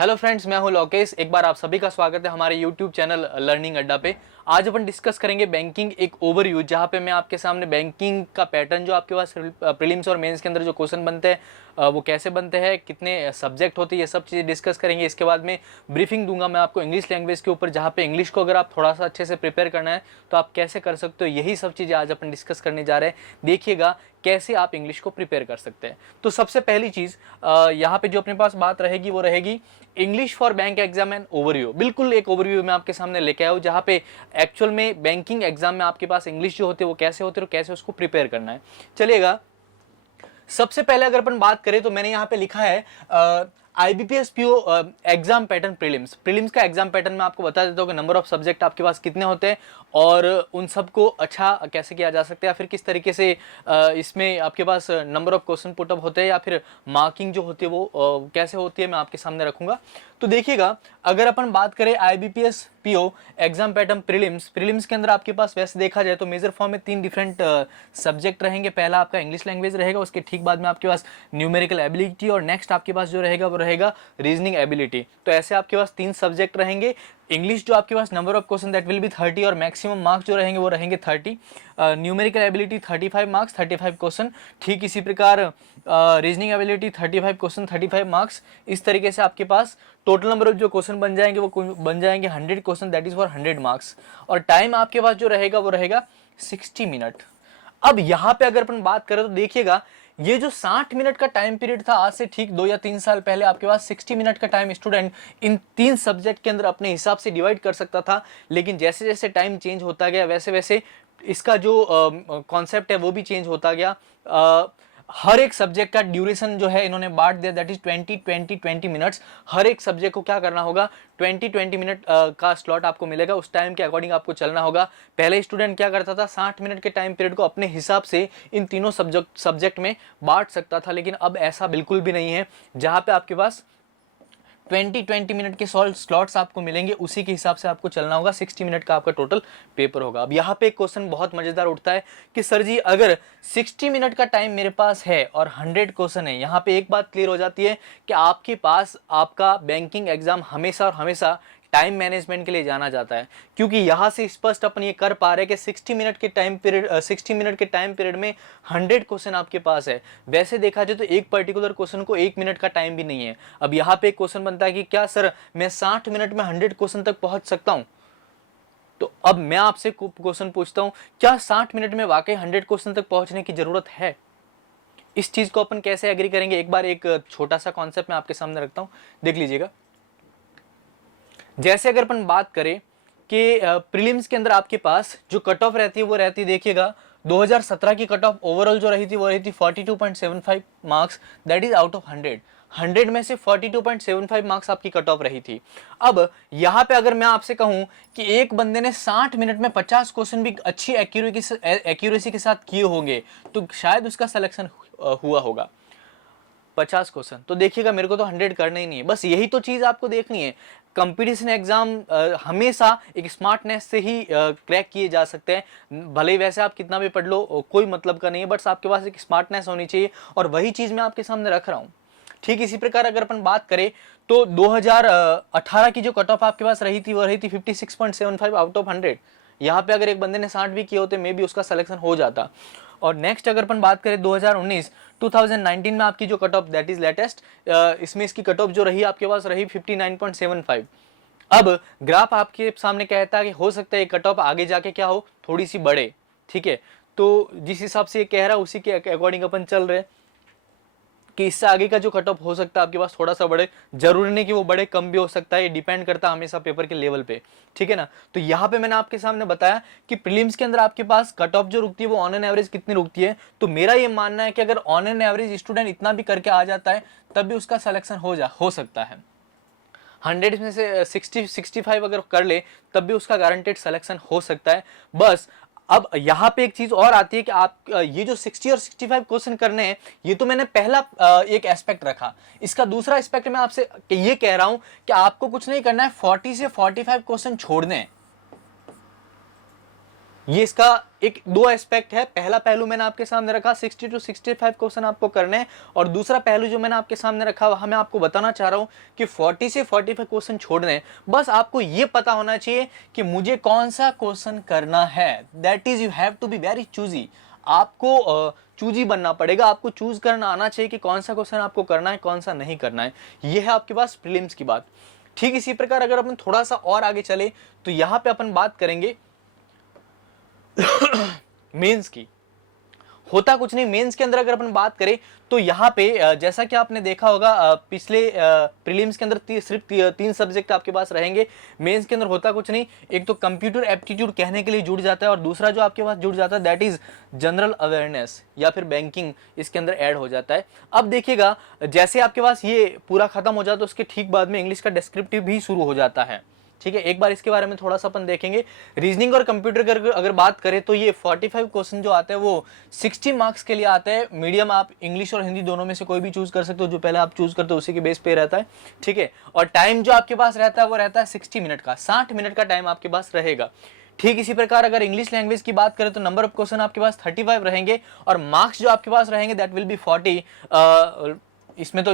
Hello friends, मैं हूं लोकेश। एक बार आप सभी का स्वागत है हमारे यूट्यूब चैनल लर्निंग अड्डा पे। आज अपन डिस्कस करेंगे बैंकिंग एक ओवरव्यू, जहां पे मैं आपके सामने बैंकिंग का पैटर्न जो आपके पास प्रीलिम्स और मेंस के अंदर जो क्वेश्चन बनते हैं वो कैसे बनते हैं, कितने सब्जेक्ट होते हैं, ये सब चीज़ें डिस्कस करेंगे। इसके बाद में ब्रीफिंग दूंगा मैं आपको इंग्लिश लैंग्वेज के ऊपर, जहाँ पे इंग्लिश को अगर आप थोड़ा सा अच्छे से प्रिपेयर करना है तो आप कैसे कर सकते हो। यही सब चीज़ें आज अपन डिस्कस करने जा रहे हैं। देखिएगा कैसे आप इंग्लिश को प्रिपेयर कर सकते हैं। तो सबसे पहली चीज़ यहाँ पे जो अपने पास बात रहेगी वो रहेगी English for bank exam and overview. बिल्कुल एक ओवरव्यू मैं आपके सामने लेके आया हूँ, जहाँ पे एक्चुअल में बैंकिंग एग्जाम में आपके पास इंग्लिश जो होते हैं वो कैसे होते हैं और कैसे उसको प्रिपेयर करना है। चलिएगा, सबसे पहले अगर अपन बात करें तो मैंने यहाँ पे लिखा है IBPS PO exam pattern prelims. Prelims का एग्जाम पैटर्न मैं आपको बता देता हूँ कि नंबर ऑफ सब्जेक्ट आपके पास कितने होते हैं और उन सबको अच्छा कैसे किया जा सकता है, या फिर किस तरीके से इसमें आपके पास नंबर ऑफ क्वेश्चन पुटअप होते हैं, या फिर मार्किंग जो होती है वो कैसे होती है, मैं आपके सामने रखूंगा। तो देखिएगा, अगर अपन बात करें IBPS PO exam pattern prelims के अंदर आपके पास वैसे देखा जाए तो मेजर फॉर्म में 3 डिफरेंट सब्जेक्ट रहेंगे। पहला आपका इंग्लिश लैंग्वेज रहेगा, उसके ठीक बाद में आपके पास न्यूमेरिकल एबिलिटी, और नेक्स्ट आपके पास जो रहेगा वो रहेगा रीजनिंग एबिलिटी। तो ऐसे आपके पास 3 सब्जेक्ट रहेंगे। इंग्लिश जो आपके पास number of question that will be 30 और मैक्सिमम मार्क्स जो रहेंगे वो रहेंगे 30। Numerical ability 35 marks 35 question. ठीक इसी प्रकार रीजनिंग एबिलिटी 35 क्वेश्चन 35 मार्क्स। इस तरीके से आपके पास टोटल नंबर ऑफ जो क्वेश्चन बन जाएंगे वो बन जाएंगे 100 question, that is for 100 marks. और टाइम आपके पास जो रहेगा वो रहेगा 60 मिनट। अब यहाँ पे अगर अपन बात करें तो देखिएगा, ये जो 60 मिनट का टाइम पीरियड था आज से ठीक 2 या 3 साल पहले, आपके पास 60 मिनट का टाइम स्टूडेंट इन 3 सब्जेक्ट के अंदर अपने हिसाब से डिवाइड कर सकता था। लेकिन जैसे जैसे टाइम चेंज होता गया वैसे वैसे इसका जो कॉन्सेप्ट है वो भी चेंज होता गया। हर एक सब्जेक्ट का ड्यूरेशन जो है इन्होंने बांट दिया, दैट इज 20 मिनट्स। हर एक सब्जेक्ट को क्या करना होगा, 20 मिनट का स्लॉट आपको मिलेगा, उस टाइम के अकॉर्डिंग आपको चलना होगा। पहले स्टूडेंट क्या करता था, 60 मिनट के टाइम पीरियड को अपने हिसाब से इन तीनों सब्जेक्ट में बांट सकता था, लेकिन अब ऐसा बिल्कुल भी नहीं है। जहां पे आपके पास 20 मिनट के स्लॉट्स आपको मिलेंगे, उसी के हिसाब से आपको चलना होगा। 60 मिनट का आपका टोटल पेपर होगा। अब यहाँ पे एक क्वेश्चन बहुत मजेदार उठता है कि सर जी, अगर 60 मिनट का टाइम मेरे पास है और 100 क्वेश्चन है, यहाँ पे एक बात क्लियर हो जाती है कि आपके पास आपका बैंकिंग एग्जाम हमेशा और हमेशा टाइम मैनेजमेंट के लिए जाना जाता है। क्योंकि यहाँ से स्पष्ट अपन ये कर पा रहे हैं कि 60 मिनट के टाइम पीरियड में 100 क्वेश्चन आपके पास है। वैसे देखा जाए तो एक पर्टिकुलर क्वेश्चन को 1 मिनट का टाइम भी नहीं है। अब यहाँ पे एक क्वेश्चन बनता है कि क्या सर मैं 60 मिनट में 100 क्वेश्चन तक पहुंच सकता हूं? तो अब मैं आपसे क्वेश्चन पूछता हूं, क्या 60 मिनट में वाकई 100 क्वेश्चन तक पहुंचने की जरूरत है? इस चीज को अपन कैसे एग्री करेंगे, एक बार एक छोटा सा कॉन्सेप्ट मैं आपके सामने रखता हूं, देख लीजिएगा। जैसे अगर अपन बात करें कि प्रीलिम्स के अंदर आपके पास जो कट ऑफ रहती है वो रहती है, देखिएगा 2017 की कट ऑफ ओवरऑल जो रही थी वो रही थी 42.75 marks, that is out of 100 में से 42.75 मार्क्स आपकी कट ऑफ रही थी। अब यहाँ पे अगर मैं आपसे कहूं कि एक बंदे ने 60 मिनट में 50 क्वेश्चन भी अच्छी एक्यूरेसी के साथ किए होंगे तो शायद उसका सिलेक्शन हुआ होगा। 50 क्वेश्चन तो देखिएगा, मेरे को तो 100 करना ही नहीं है। बस यही तो चीज आपको देखनी है। कंपटीशन एग्जाम हमेशा एक स्मार्टनेस से ही क्रैक किए जा सकते हैं। भले ही वैसे आप कितना भी पढ़ लो कोई मतलब का नहीं है, बट आपके पास एक स्मार्टनेस होनी चाहिए, और वही चीज मैं आपके सामने रख रहा हूँ। ठीक इसी प्रकार अगर अपन बात करें तो 2018 की जो कट ऑफ आपके पास रही थी वो रही थी 56.75 आउट ऑफ 100। यहाँ पे अगर एक बंदे ने 60 भी किए होते मे भी उसका सिलेक्शन हो जाता। और नेक्स्ट अगर अपन बात करें 2019 में आपकी जो cut off that is latest, इसमें इसकी कट ऑफ जो रही आपके पास रही 59.75। अब ग्राफ आपके सामने कहता है कि हो सकता है कट ऑफ आगे जाके क्या हो, थोड़ी सी बढ़े। ठीक है, तो जिस हिसाब से ये कह रहा है उसी के अकॉर्डिंग अपन चल रहे कि इससे आगे का जो कट ऑफ हो सकता है आपके पास थोड़ा सा बढ़े। जरूरी नहीं कि वो बढ़े, कम भी हो सकता है, ये डिपेंड करता है हमेशा पेपर के लेवल पे। ठीक है ना। तो यहाँ पे मैंने आपके सामने बताया कि प्रीलिम्स के अंदर आपके पास कट ऑफ जो रुकती है वो ऑन एन एवरेज कितनी रुकती है। तो मेरा ये मानना है कि अगर ऑन एन एवरेज स्टूडेंट इतना भी करके आ जाता है तब भी उसका सिलेक्शन हो सकता है। 100 में से 65 अगर कर ले तब भी उसका गारंटेड सिलेक्शन हो सकता है। बस अब यहाँ पे एक चीज और आती है कि आप ये जो 60 और 65 क्वेश्चन करने हैं, ये तो मैंने पहला एक एस्पेक्ट रखा। इसका दूसरा एस्पेक्ट मैं आपसे ये कह रहा हूं कि आपको कुछ नहीं करना है, 40 से 45 क्वेश्चन छोड़ने हैं। ये इसका एक दो एस्पेक्ट है। पहला पहलू मैंने आपके सामने रखा 60 to 65 क्वेश्चन आपको करने हैं, और दूसरा पहलू जो मैंने आपके सामने रखा वह मैं आपको बताना चाह रहा हूं कि 40 से 45 क्वेश्चन छोड़ने हैं। बस आपको ये पता होना चाहिए कि मुझे कौन सा क्वेश्चन करना है। That is you have to be very choosy. आपको चूजी बनना पड़ेगा, आपको चूज करना आना चाहिए कि कौन सा क्वेश्चन आपको करना है, कौन सा नहीं करना है। ये है आपके पास प्रीलिम्स की बात। ठीक इसी प्रकार अगर अपन थोड़ा सा और आगे चले तो यहां पे अपन बात करेंगे मेंस की। होता कुछ नहीं, मेंस के अंदर अगर अपन बात करें तो यहाँ पे जैसा कि आपने देखा होगा पिछले प्रीलिम्स के अंदर सिर्फ तीन सब्जेक्ट आपके पास रहेंगे। मेंस के अंदर होता कुछ नहीं, एक तो कंप्यूटर एप्टीट्यूड कहने के लिए जुड़ जाता है, और दूसरा जो आपके पास जुड़ जाता है दैट इज जनरल अवेयरनेस या फिर बैंकिंग, इसके अंदर ऐड हो जाता है। अब देखिएगा जैसे आपके पास ये पूरा खत्म हो जाता है उसके ठीक बाद में इंग्लिश का डिस्क्रिप्टिव भी शुरू हो जाता है। ठीक है, एक बार इसके बारे में थोड़ा सा अपन देखेंगे। रीजनिंग और कंप्यूटर की अगर बात करें तो ये 45 क्वेश्चन जो आते हैं वो 60 मार्क्स के लिए आते हैं। मीडियम आप इंग्लिश और हिंदी दोनों में से कोई भी चूज कर सकते हो, जो पहले आप चूज करते हो उसी के बेस पे रहता है। ठीक है, और टाइम जो आपके पास रहता है वो रहता है 60 मिनट का, 60 मिनट का टाइम आपके पास रहेगा। ठीक इसी प्रकार अगर इंग्लिश लैंग्वेज की बात करें तो नंबर ऑफ क्वेश्चन आपके पास 35 रहेंगे, और मार्क्स जो आपके पास रहेंगे दैट विल बी 40। इसमें तो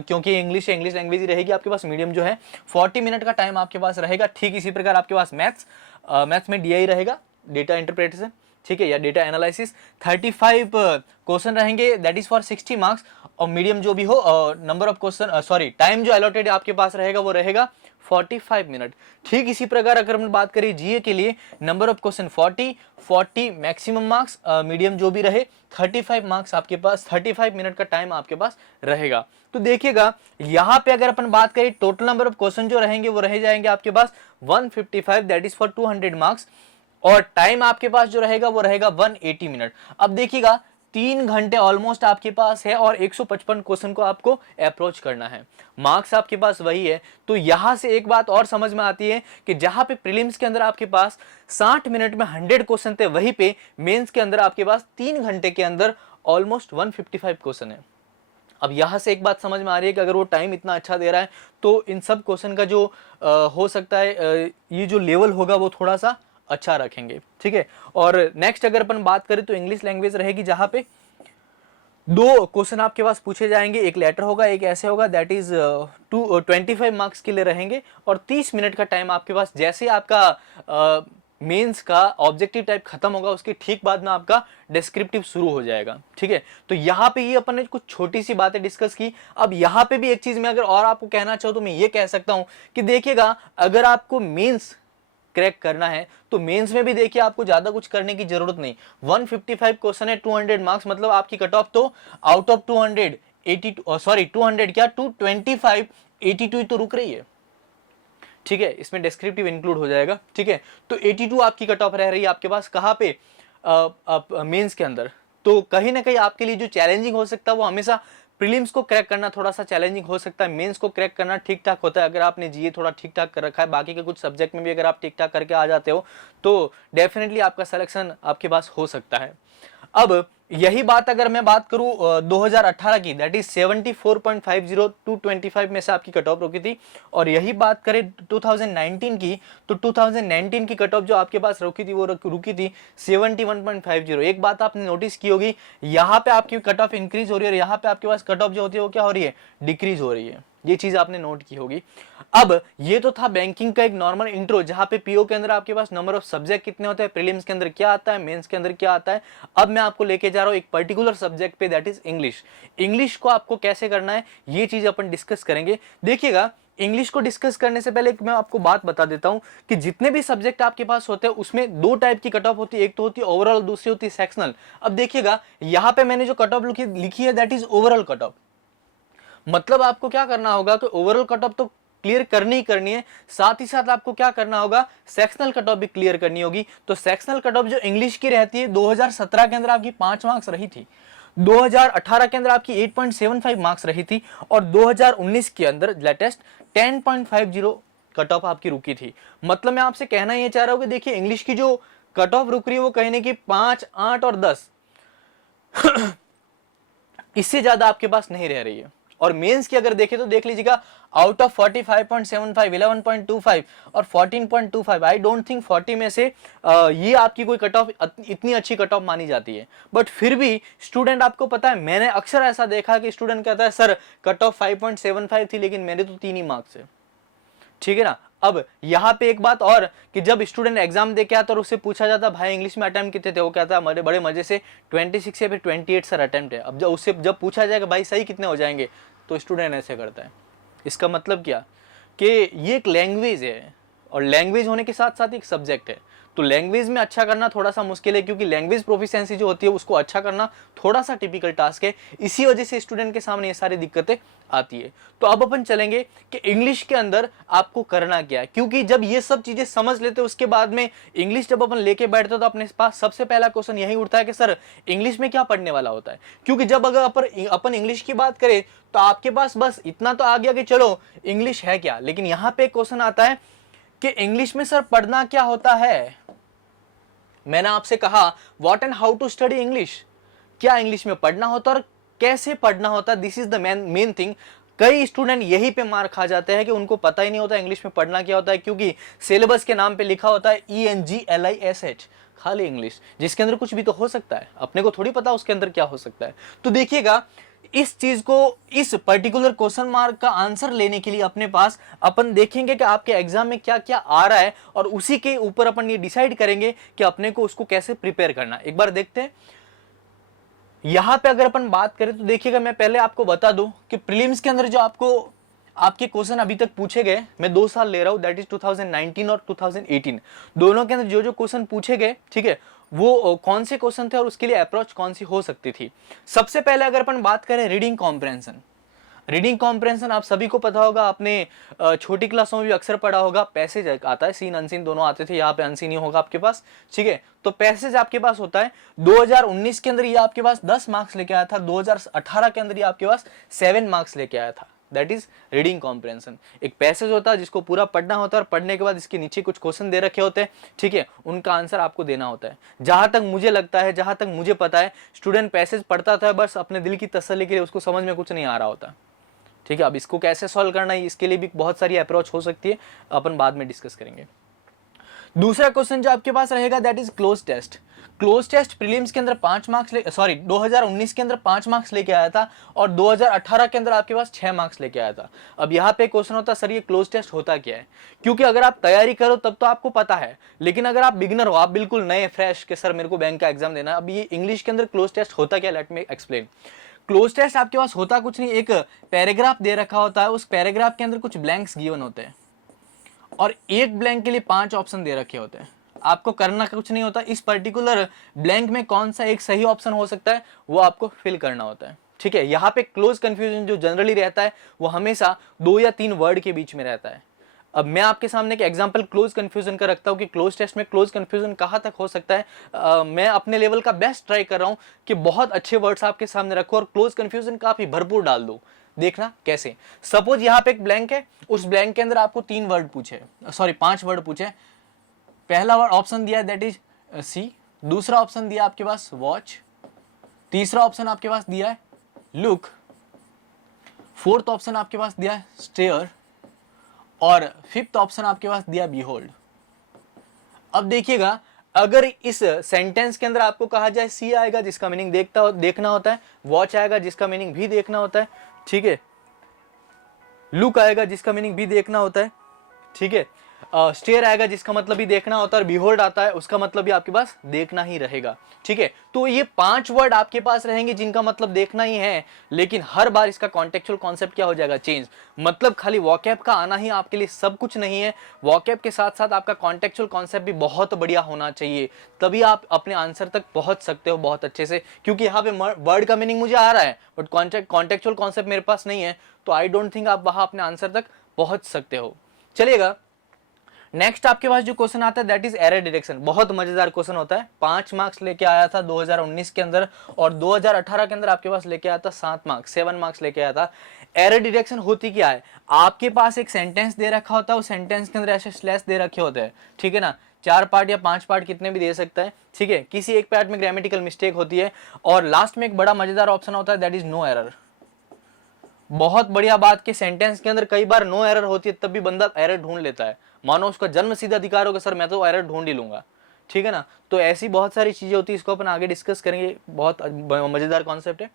क्योंकि इंग्लिश लैंग्वेज ही रहेगी आपके पास, मीडियम जो है 40 मिनट का टाइम आपके पास रहेगा। ठीक इसी प्रकार आपके पास मैथ्स में डीआई रहेगा, डेटा इंटरप्रेटेशन, ठीक है, या डेटा एनालिसिस। 35 क्वेश्चन रहेंगे दैट इज फॉर 60 मार्क्स, और मीडियम जो भी हो नंबर ऑफ क्वेश्चन टाइम जो अलॉटेड आपके पास रहेगा वो रहेगा 45 मिनट। ठीक इसी प्रकार अगर हम बात करें जीए के लिए, number of question 40 maximum marks, medium जो भी रहे 35 मार्क्स आपके पास, 35 मिनट का टाइम आपके पास रहेगा। तो देखिएगा यहाँ पे अगर अपन बात करें टोटल नंबर ऑफ क्वेश्चन जो रहेंगे वो रह जाएंगे आपके पास 155 दैट इज फॉर 200 मार्क्स, और टाइम आपके पास जो रहेगा वो रहेगा 180 मिनट। अब देखिएगा 3 घंटे ऑलमोस्ट आपके पास है, और 155 क्वेश्चन को आपको अप्रोच करना है। मार्क्स आपके पास वही है। तो यहां से एक बात और समझ में आती है कि जहां पे प्रीलिम्स के अंदर आपके पास 60 मिनट में 100 क्वेश्चन थे, वहीं पे मेंस के अंदर आपके पास 3 घंटे के अंदर ऑलमोस्ट 155 क्वेश्चन है। अब यहां से एक बात समझ में आ रही है कि अगर वो टाइम इतना अच्छा दे रहा है तो इन सब क्वेश्चन का जो हो सकता है ये जो लेवल होगा वो थोड़ा सा अच्छा रखेंगे। ठीक है, और नेक्स्ट अगर अपन बात करें तो इंग्लिश लैंग्वेज रहेगी, जहां पे 2 क्वेश्चन आपके पास पूछे जाएंगे, एक लेटर होगा एक ऐसे होगा, दैट इज 25 मार्क्स के लिए रहेंगे, और 30 मिनट का टाइम आपके पास। जैसे ही आपका मेंस का ऑब्जेक्टिव टाइप खत्म होगा उसके ठीक बाद में आपका डिस्क्रिप्टिव शुरू हो जाएगा। ठीक है, तो यहाँ पे ये अपन ने कुछ छोटी सी बातें डिस्कस की। अब यहाँ पे भी एक चीज मैं अगर और आपको कहना चाहूँ तो मैं ये कह सकता हूँ कि देखिएगा अगर आपको मेंस क्रैक करना है तो मेंस में भी देखिए आपको ज्यादा कुछ करने की जरूरत नहीं। 155 क्वेश्चन है, 200 मार्क्स, मतलब आपकी कट ऑफ तो आउट ऑफ 200 क्या 225 82 तो रुक रही है। ठीक है, इसमें डिस्क्रिप्टिव इंक्लूड हो जाएगा। ठीक है, तो 82 आपकी कट ऑफ रह रही है आपके पास, कहाँ पे मेंस के अंदर। तो कहीं ना कहीं आपके लिए जो चैलेंजिंग हो सकता है वो हमेशा प्रीलिम्स को क्रैक करना थोड़ा सा चैलेंजिंग हो सकता है, मेंस को क्रैक करना ठीक ठाक होता है। अगर आपने जीए थोड़ा ठीक ठाक कर रखा है, बाकी के कुछ सब्जेक्ट में भी अगर आप ठीक ठाक करके आ जाते हो तो डेफिनेटली आपका सिलेक्शन आपके पास हो सकता है। अब यही बात अगर मैं बात करूं 2018 की, दैट इज 74.50 225 में से आपकी कट ऑफ रुकी थी, और यही बात करें 2019 की तो 2019 की कट ऑफ जो आपके पास रुकी थी वो रुकी थी 71.50। एक बात आपने नोटिस की होगी, यहाँ पे आपकी कट ऑफ इंक्रीज हो रही है, और यहाँ पे आपके पास कट ऑफ जो होती है वो क्या हो रही है, डिक्रीज हो रही है। ये चीज आपने नोट की होगी। अब ये तो था बैंकिंग का एक नॉर्मल इंट्रो, जहां पे पीओ के अंदर आपके पास नंबर ऑफ सब्जेक्ट कितने होते हैं, प्रीलिम्स के अंदर क्या आता है, मेंस के अंदर क्या आता है। अब मैं आपको लेके जा रहा हूं एक पर्टिकुलर सब्जेक्ट पे, दैट इज इंग्लिश। इंग्लिश को आपको कैसे करना है ये चीज अपन डिस्कस करेंगे। देखिएगा इंग्लिश को डिस्कस करने से पहले मैं आपको बात बता देता हूं कि जितने भी सब्जेक्ट आपके पास होते हैं उसमें 2 टाइप की कट ऑफ होती है, एक तो होती है ओवरऑल, दूसरी होती है सेक्शनल। अब देखिएगा यहाँ पे मैंने जो कट ऑफ लिखी है that is overall cut off. मतलब आपको क्या करना होगा कि ओवरऑल कट ऑफ तो क्लियर करनी ही करनी है, साथ ही साथ आपको क्या करना होगा, सेक्शनल कट ऑफ भी क्लियर करनी होगी। तो सेक्शनल कट ऑफ जो इंग्लिश की रहती है 2017 के अंदर आपकी 5 मार्क्स रही थी, 2018 के अंदर आपकी 8.75 मार्क्स रही थी, और 2019 के अंदर लेटेस्ट 10.50 कट ऑफ आपकी रुकी थी। मतलब मैं आपसे कहना ये चाह रहा हूं कि देखिए इंग्लिश की जो कट ऑफ रुक रही है वो कहने की 5, 8 और 10 इससे ज्यादा आपके पास नहीं रह रही है। और मेंस की अगर देखें तो देख लीजिएगा आउट ऑफ 45.75 11.25 और 14.25, आई डोंट थिंक 40 में से ये आपकी कोई कट ऑफ इतनी अच्छी कट ऑफ मानी जाती है। बट फिर भी स्टूडेंट, आपको पता है मैंने अक्सर ऐसा देखा कि स्टूडेंट कहता है सर कट ऑफ 5.75 थी लेकिन मेरे तो 3 ही मार्क्स है, ठीक है ना। अब यहाँ पे एक बात और कि जब स्टूडेंट एग्जाम दे के आता और उससे पूछा जाता भाई इंग्लिश में अटेम्प्ट कितने थे, वो कहता है बड़े बड़े मजे से 26 या फिर 28 सर अटेम्प्ट है। अब जब उससे जब पूछा जाएगा भाई सही कितने हो जाएंगे, तो स्टूडेंट ऐसे करता है। इसका मतलब क्या कि ये एक लैंग्वेज है और लैंग्वेज होने के साथ साथ एक सब्जेक्ट है। तो लैंग्वेज में अच्छा करना थोड़ा सा मुश्किल है, क्योंकि लैंग्वेज प्रोफिशिएंसी जो होती है उसको अच्छा करना थोड़ा सा टिपिकल टास्क है। इसी वजह से स्टूडेंट के सामने ये सारी दिक्कतें आती है। तो अब अपन चलेंगे कि इंग्लिश के अंदर आपको करना क्या है, क्योंकि जब ये सब चीजें समझ लेते हैं उसके बाद में इंग्लिश जब अपन लेके बैठते हैं तो अपने पास सबसे पहला क्वेश्चन यही उठता है कि सर इंग्लिश में क्या पढ़ने वाला होता है। क्योंकि जब अगर अपन इंग्लिश की बात करें तो आपके पास बस इतना तो आ गया कि चलो इंग्लिश है क्या, लेकिन यहाँ पे क्वेश्चन आता है कि इंग्लिश में सर पढ़ना क्या होता है। मैंने आपसे कहा what and how to study English, क्या इंग्लिश में पढ़ना होता है और कैसे पढ़ना होता है, this is the main thing. कई स्टूडेंट यही पे मार खा जाते हैं कि उनको पता ही नहीं होता इंग्लिश में पढ़ना क्या होता है, क्योंकि सिलेबस के नाम पे लिखा होता है ENGLISH, खाली इंग्लिश, जिसके अंदर कुछ भी तो हो सकता है, अपने को थोड़ी पता उसके अंदर क्या हो सकता है। तो देखिएगा इस चीज को, इस पर्टिकुलर क्वेश्चन मार्क का आंसर लेने के लिए अपने पास अपन देखेंगे कि आपके एग्जाम में क्या क्या आ रहा है और उसी के ऊपर अपन ये डिसाइड करेंगे कि अपने को उसको कैसे प्रिपेयर करना। एक बार देखते हैं यहां पे अगर अपन बात करें तो देखिएगा, मैं पहले आपको बता दूं कि प्रीलिम्स के अंदर जो आपके क्वेश्चन अभी तक पूछे गए, मैं 2 साल ले रहा हूं, दैट इज 2019 और 2018, दोनों के अंदर जो जो क्वेश्चन पूछे गए, ठीक है, वो कौन से क्वेश्चन थे और उसके लिए अप्रोच कौन सी हो सकती थी। सबसे पहले अगर अपन बात करें रीडिंग कॉम्प्रहेंशन, रीडिंग कॉम्प्रहेंशन आप सभी को पता होगा, आपने छोटी क्लासों में भी अक्सर पढ़ा होगा। पैसेज आता है, सीन अनसीन दोनों आते थे, यहाँ पे अनसीन ही होगा आपके पास, ठीक है। तो पैसेज आपके पास होता है 2019 के अंदर ये आपके पास 10 मार्क्स लेके आया था, 2018 के अंदर ये आपके पास 7 मार्क्स लेके आया था, दैट इज रीडिंग कॉम्प्रहेंशन। एक पैसेज होता है जिसको पूरा पढ़ना होता है और पढ़ने के बाद इसके नीचे कुछ क्वेश्चन दे रखे होते हैं, ठीक है, उनका आंसर आपको देना होता है। जहां तक मुझे लगता है, जहां तक मुझे पता है, स्टूडेंट पैसेज पढ़ता था बस अपने दिल की तसल्ली के लिए, उसको समझ में कुछ नहीं आ रहा होता, ठीक है। अब इसको कैसे सॉल्व करना है, इसके लिए भी बहुत सारी अप्रोच हो सकती है, अपन बाद में डिस्कस करेंगे। दूसरा क्वेश्चन जो आपके पास रहेगा that is close test. Close test prelims के अंदर 5 मार्क्स 2019 के अंदर 5 मार्क्स लेके आया था और 2018 के अंदर आपके पास 6 मार्क्स लेके आया था। अब यहाँ पे क्वेश्चन होता है सर ये क्लोज टेस्ट होता क्या है, क्योंकि अगर आप तैयारी करो तब तो आपको पता है, लेकिन अगर आप बिगिनर हो, आप बिल्कुल नए फ्रेश के सर मेरे को बैंक का एग्जाम देना है, अब ये इंग्लिश के अंदर क्लोज टेस्ट होता क्या, let me explain. Close test आपके पास होता कुछ नहीं, एक पैराग्राफ दे रखा होता है, उस पैराग्राफ के अंदर कुछ ब्लैंक्स गिवन होते हैं और एक ब्लैंक के लिए 5 ऑप्शन दे रखे होते हैं। आपको करना कुछ नहीं होता, इस पर्टिकुलर ब्लैंक में कौन सा एक सही ऑप्शन हो सकता है वो आपको फिल करना होता है, ठीक है। यहाँ पे क्लोज कंफ्यूजन जो जनरली रहता है वो हमेशा 2 या 3 वर्ड के बीच में रहता है। अब मैं आपके सामने एक एग्जांपल क्लोज कंफ्यूजन का रखता हूँ कि क्लोज टेस्ट में क्लोज कंफ्यूजन कहाँ तक हो सकता है। मैं अपने लेवल का बेस्ट ट्राई कर रहा हूँ कि बहुत अच्छे वर्ड्स आपके सामने रखो और क्लोज कंफ्यूजन काफी भरपूर डाल दो। देखना कैसे, सपोज यहाँ पे एक ब्लैंक है, उस ब्लैंक के अंदर आपको 3 वर्ड पूछे, 5 वर्ड पूछे। पहला वर्ड ऑप्शन दिया है दैट इज सी, दूसरा ऑप्शन दिया आपके पास वॉच, तीसरा ऑप्शन आपके पास दिया है लुक, फोर्थ ऑप्शन आपके पास दिया है स्टेयर और फिफ्थ ऑप्शन आपके पास दिया बीहोल्ड। अब देखिएगा अगर इस सेंटेंस के अंदर आपको कहा जाए सी आएगा जिसका मीनिंग देखना होता है, वॉच आएगा जिसका मीनिंग भी देखना होता है, ठीक है, लुक आएगा जिसका मीनिंग भी देखना होता है, ठीक है, स्टेयर आएगा जिसका मतलब भी देखना होता है और बिहोल्ड आता है उसका मतलब भी आपके पास देखना ही रहेगा, ठीक है। तो ये 5 वर्ड आपके पास रहेंगे जिनका मतलब देखना ही है, लेकिन हर बार इसका कॉन्टेक्चुअल कॉन्सेप्ट क्या हो जाएगा, चेंज। मतलब खाली वॉकैब का आना ही आपके लिए सब कुछ नहीं है, वॉकैब के साथ साथ आपका कॉन्टेक्चुअल कॉन्सेप्ट भी बहुत बढ़िया होना चाहिए, तभी आप अपने आंसर तक पहुंच सकते हो बहुत अच्छे से। क्योंकि यहाँ पे वर्ड का मीनिंग मुझे आ रहा है बट कॉन्टेक्चुअल कॉन्सेप्ट मेरे पास नहीं है, तो आई डोंट थिंक आप वहां अपने आंसर तक पहुंच सकते हो। चलिएगा नेक्स्ट आपके पास जो क्वेश्चन आता है दैट इज एरर डिटेक्शन। बहुत मजेदार क्वेश्चन होता है, 5 मार्क्स लेके आया था 2019 के अंदर और 2018 के अंदर आपके पास लेके आया था 7 मार्क्स, 7 मार्क्स लेके आया था। एरर डिटेक्शन होती क्या है, आपके पास एक सेंटेंस दे रखा होता है, उस सेंटेंस के अंदर ऐसे स्लैश दे रखे होते हैं, ठीक है ना, 4 पार्ट या 5 पार्ट कितने भी दे सकता है, ठीक है। किसी एक पार्ट में ग्रामेटिकल मिस्टेक होती है और लास्ट में एक बड़ा मजेदार ऑप्शन होता है दैट इज नो एरर। बहुत बढ़िया बात कि सेंटेंस के अंदर कई बार नो एरर होती है, तब भी बंदा एरर ढूंढ लेता है। मानो उसका जन्म सिद्ध अधिकार होगा, सर मैं तो एरर ढूंढ ही लूंगा, ठीक है ना। तो ऐसी बहुत सारी चीजें होती है, इसको अपन आगे डिस्कस करेंगे, बहुत मजेदार कॉन्सेप्ट है।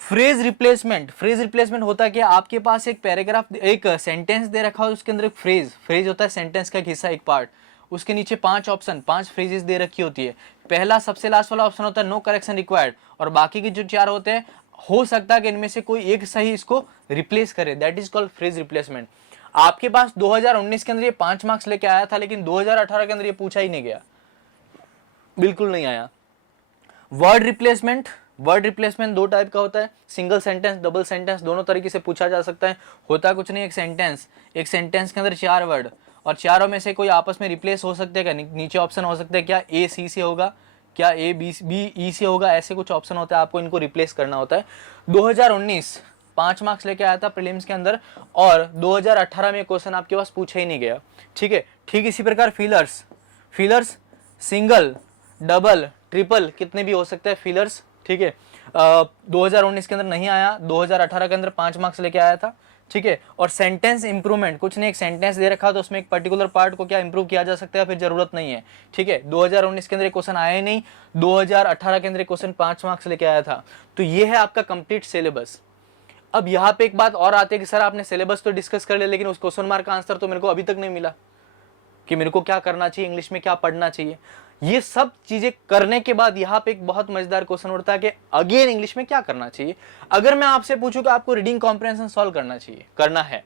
फ्रेज रिप्लेसमेंट, फ्रेज रिप्लेसमेंट होता है कि आपके पास एक पैराग्राफ, एक सेंटेंस दे रखा हो, उसके अंदर एक फ्रेज, फ्रेज होता है सेंटेंस का एक हिस्सा, एक पार्ट, उसके नीचे 5 ऑप्शन, 5 फ्रेजेस दे रखी होती है। पहला सबसे लास्ट वाला ऑप्शन होता है नो करेक्शन रिक्वायर्ड, और बाकी के जो 4 होते हैं हो सकता है कि इनमें से कोई एक सही इसको रिप्लेस करे, that is called phrase replacement. आपके पास 2019 के अंदर ये 5 मार्क्स लेके आया था, लेकिन 2018 के अंदर ये पूछा ही नहीं गया, बिल्कुल नहीं आया। Word replacement, word replacement 2 type का होता है, सिंगल सेंटेंस, डबल सेंटेंस, दोनों तरीके से पूछा जा सकता है। होता कुछ नहीं, एक सेंटेंस के अंदर 4 वर्ड, और चारों में से कोई आपस में रिप्लेस हो सकते हैं क्या, नीचे ऑप्शन हो सकते हैं क्या ए सी से होगा, क्या ए बी ई से होगा, ऐसे कुछ ऑप्शन होता है, आपको इनको रिप्लेस करना होता है। 2019 5 मार्क्स लेके आया था प्रीलिम्स के अंदर, और 2018 में क्वेश्चन आपके पास पूछा ही नहीं गया, ठीक है। ठीक इसी प्रकार fillers, fillers single, double, triple, कितने भी हो सकते हैं फिलर्स, ठीक है। 2019 के अंदर नहीं आया, 2018 के अंदर 5 मार्क्स लेके आया था, ठीक है। और सेंटेंस इंप्रूवमेंट, कुछ नहीं, एक सेंटेंस दे रखा तो उसमें एक पर्टिकुलर पार्ट को क्या इंप्रूव किया जा सकता है, फिर जरूरत नहीं है, ठीक है। 2019 के अंदर क्वेश्चन आया ही नहीं, 2018 के अंदर क्वेश्चन 5 मार्क्स लेके आया था। तो ये है आपका कंप्लीट सिलेबस। अब यहाँ पे एक बात और आती है कि सर आपने सिलेबस तो डिस्कस कर लिया, लेकिन उस क्वेश्चन मार्क का आंसर तो मेरे को अभी तक नहीं मिला, कि मेरे को क्या करना चाहिए, इंग्लिश में क्या पढ़ना चाहिए। ये सब चीजें करने के बाद यहाँ पे एक बहुत मजेदार क्वेश्चन उठता है कि अगेन इंग्लिश में क्या करना चाहिए। अगर मैं आपसे पूछूं कि आपको रीडिंग कॉम्प्रिहेंशन सॉल्व करना है,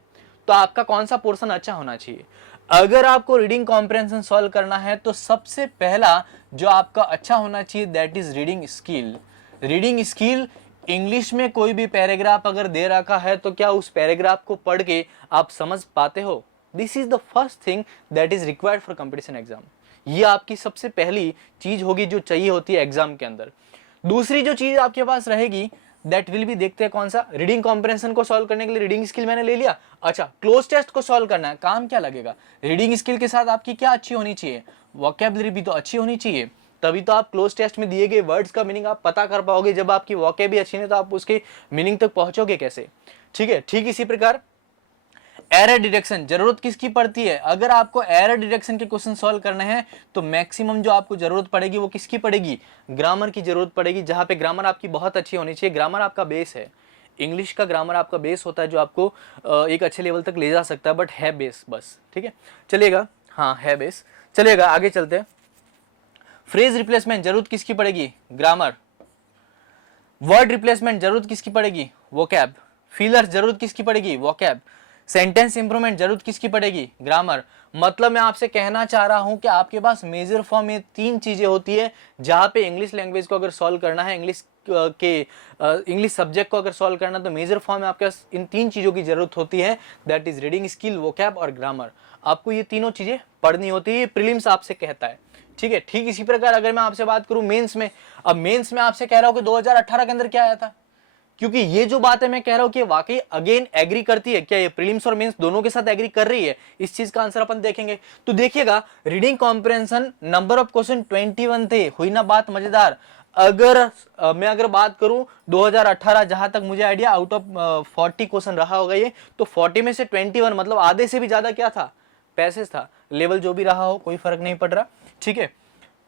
तो आपका कौन सा पोर्शन अच्छा होना चाहिए। अगर आपको रीडिंग कॉम्प्रिहेंशन सॉल्व करना है, तो सबसे पहला जो आपका अच्छा होना चाहिए that is reading skill. Reading skill, English में कोई भी पैराग्राफ अगर दे रखा है, तो क्या उस पैराग्राफ को पढ़ के आप समझ पाते हो। This is the first thing that is required for competition exam. ये आपकी सबसे पहली चीज होगी जो चाहिए होती है एग्जाम के अंदर। दूसरी जो चीज आपके पास रहेगी दैट विल भी, देखते हैं कौन सा। रीडिंग कॉम्प्रिहेंशन को सॉल्व करने के लिए रीडिंग स्किल मैंने ले लिया, अच्छा क्लोज टेस्ट को सॉल्व करना है, काम क्या लगेगा। रीडिंग स्किल के साथ आपकी क्या अच्छी होनी चाहिए, वोकैबुलरी भी तो अच्छी होनी चाहिए, तभी तो आप क्लोज टेस्ट में दिए गए वर्ड्स का मीनिंग आप पता कर पाओगे। जब आपकी वोकैब भी अच्छी नहीं तो आप उसके मीनिंग तक पहुंचोगे कैसे, ठीक है। ठीक इसी प्रकार एरर डिटेक्शन, जरूरत किसकी पड़ती है। अगर आपको एरर डिटेक्शन के क्वेश्चन सॉल्व करने हैं, तो मैक्सिमम जो आपको जरूरत पड़ेगी वो किसकी पड़ेगी, ग्रामर की जरूरत पड़ेगी, जहां पे ग्रामर आपकी बहुत अच्छी होनी चाहिए। ग्रामर आपका बेस है, इंग्लिश का ग्रामर आपका बेस होता है, जो आपको एक अच्छे लेवल तक ले जा सकता है, बट है बेस बस, ठीक है, चलेगा, हाँ है बेस, चलेगा। आगे चलते हैं। फ्रेज रिप्लेसमेंट, जरूरत किसकी पड़ेगी, ग्रामर। वर्ड रिप्लेसमेंट, जरूरत किसकी पड़ेगी, वोकैब। फीलर्स, जरूरत किसकी पड़ेगी, वोकैब। सेंटेंस इंप्रूवमेंट, जरूरत किसकी पड़ेगी, ग्रामर। मतलब मैं आपसे कहना चाह रहा हूं कि आपके पास मेजर फॉर्म में 3 चीजें होती है, जहां पे इंग्लिश लैंग्वेज को अगर सॉल्व करना है, इंग्लिश सब्जेक्ट को अगर सॉल्व करना है, तो मेजर फॉर्म में आपके पास इन 3 चीजों की जरूरत होती है, that is reading skill, vocab और ग्रामर। आपको ये तीनों चीजें पढ़नी होती है, प्रीलिम्स आपसे कहता है, ठीक है। ठीक इसी प्रकार अगर मैं आपसे बात करूं मेंस में, अब मेंस में आपसे कह रहा हूं कि 2018 के अंदर क्या आया था, क्योंकि ये जो बात है मैं कह रहा हूं कि वाकई अगेन एग्री करती है क्या, ये प्रीलिम्स और मेंस दोनों के साथ एग्री कर रही है, इस चीज का आंसर अपन देखेंगे। तो देखिएगा, reading comprehension number of question 21 थे, हुई ना बात मजेदार। मैं बात करूं 2018, जहां तक मुझे आइडिया आउट ऑफ 40 क्वेश्चन रहा होगा ये, तो 40 में से 21 मतलब आधे से भी ज्यादा क्या था, पैसेज था। लेवल जो भी रहा हो कोई फर्क नहीं पड़ रहा, ठीक है।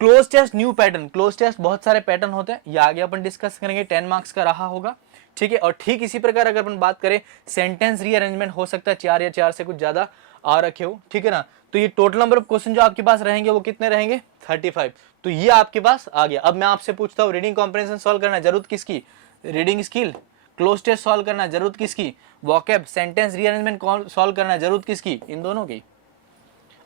Close test new pattern, close test बहुत सारे पैटर्न होते हैं, ये आगे अपन डिस्कस करेंगे, 10 मार्क्स का रहा होगा, ठीक है। और ठीक इसी प्रकार अगर अपन बात करें, सेंटेंस रीअरेंजमेंट हो सकता है 4 या 4 से कुछ ज्यादा आ रखे हो, ठीक है ना। तो ये टोटल नंबर ऑफ क्वेश्चन जो आपके पास रहेंगे वो कितने रहेंगे, 35। तो ये आपके पास आ गया। अब मैं आपसे पूछता हूँ, रीडिंग कॉम्प्रिहेंशन सॉल्व करना जरूरत किसकी, reading skill. Close test solve करना जरूरत किसकी, वोकैब। सेंटेंस रीअरेंजमेंट सॉल्व करना जरूरत किसकी, इन दोनों की।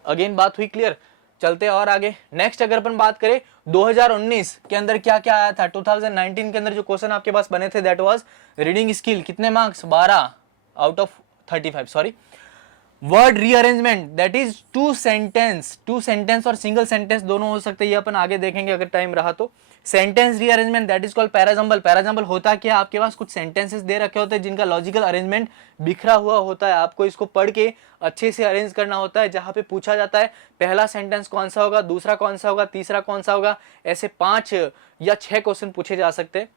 अगेन बात हुई क्लियर, चलते और आगे। नेक्स्ट अगर अपन बात करें 2019 के अंदर क्या क्या आया था, 2019 के अंदर जो क्वेश्चन आपके पास बने थे दैट वाज रीडिंग स्किल, कितने marks, 12 out of 35, sorry. Word rearrangement that is 2 sentence और सिंगल सेंटेंस दोनों हो सकते हैं, ये अपन आगे देखेंगे अगर टाइम रहा तो। Sentence rearrangement that is called parajumble. Parajumble होता क्या, आपके पास कुछ सेंटेंसेस दे रखे होते हैं जिनका लॉजिकल अरेंजमेंट बिखरा हुआ होता है, आपको इसको पढ़ के अच्छे से अरेंज करना होता है, जहां पे पूछा जाता है पहला सेंटेंस कौन सा होगा, दूसरा कौन सा होगा, तीसरा कौन सा होगा, ऐसे 5 या 6 क्वेश्चन पूछे जा सकते हैं।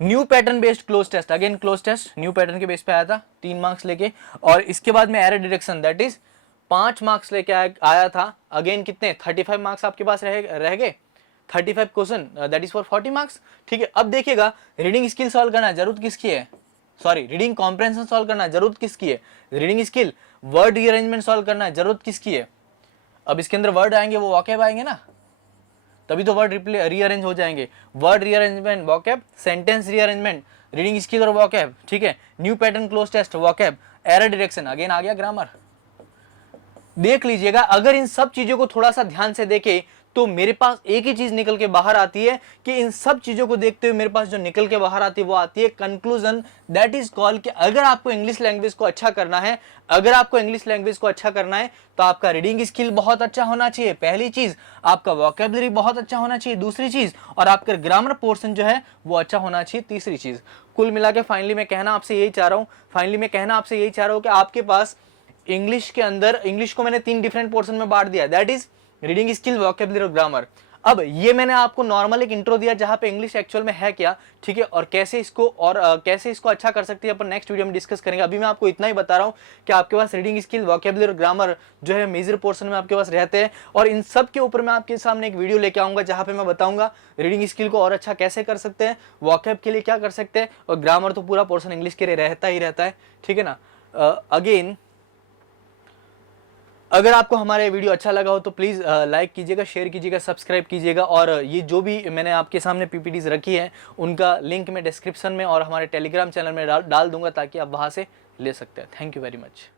New pattern based close test, again close test new pattern के बेस पे आया था 3 मार्क्स लेके, और इसके बाद में error detection that is 5 marks लेके आया था, अगेन कितने 35 मार्क्स आपके पास रह गए, 35 question that is for 40 marks. ठीक है, अब देखिएगा रीडिंग स्किल सॉल्व करना जरूरत किसकी है, सॉरी रीडिंग कॉम्प्रहेंशन सॉल्व करना जरूरत किसकी है, reading skill word rearrangement solve करना जरूरत किसकी है। अब इसके अंदर वर्ड आएंगे वो वॉकैब आएंगे ना, तभी तो वर्ड रीअरेंज हो जाएंगे, word rearrangement vocab, sentence rearrangement reading skill और वॉकैब। ठीक है, new pattern close test vocab, error detection again आ गया ग्रामर। देख लीजिएगा, अगर इन सब चीजों को थोड़ा सा ध्यान से देखें तो मेरे पास एक ही चीज निकल के बाहर आती है कि इन सब चीजों को देखते हुए मेरे पास जो निकल के बाहर आती है वो आती है कंक्लूजन, दैट इज कॉल कि अगर आपको इंग्लिश लैंग्वेज को अच्छा करना है, अगर आपको इंग्लिश लैंग्वेज को अच्छा करना है तो आपका रीडिंग स्किल बहुत अच्छा होना चाहिए, पहली चीज, आपका वोकैबुलरी बहुत अच्छा होना चाहिए, दूसरी चीज, और आपका ग्रामर पोर्शन जो है वो अच्छा होना चाहिए, तीसरी चीज। कुल मिला के फाइनली मैं कहना आपसे यही चाह रहा हूं कि आपके पास इंग्लिश के अंदर, इंग्लिश को मैंने 3 डिफरेंट पोर्शन में बांट दिया, that is reading skill, vocabulary और ग्रामर। अब ये मैंने आपको नॉर्मल एक इंट्रो दिया जहां पे इंग्लिश एक्चुअल में है क्या, ठीक है, और कैसे इसको अच्छा कर सकती है अपन नेक्स्ट वीडियो में डिस्कस करेंगे। अभी मैं आपको इतना ही बता रहा हूं कि आपके पास रीडिंग स्किल, वोकैबुलरी और ग्रामर जो है मेजर पोर्शन में आपके पास रहते हैं, और इन सब के ऊपर मैं आपके सामने एक वीडियो लेके आऊंगा जहां पे मैं बताऊंगा रीडिंग स्किल को और अच्छा कैसे कर सकते हैं, वॉकैब के लिए क्या कर सकते हैं, और ग्रामर तो पूरा पोर्शन इंग्लिश के लिए रहता ही रहता है। ठीक है ना, अगेन अगर आपको हमारा वीडियो अच्छा लगा हो तो प्लीज़ लाइक कीजिएगा, शेयर कीजिएगा, सब्सक्राइब कीजिएगा, और ये जो भी मैंने आपके सामने पीपीटीज रखी है उनका लिंक मैं डिस्क्रिप्शन में और हमारे टेलीग्राम चैनल में डाल दूंगा ताकि आप वहाँ से ले सकते हैं। Thank you very much.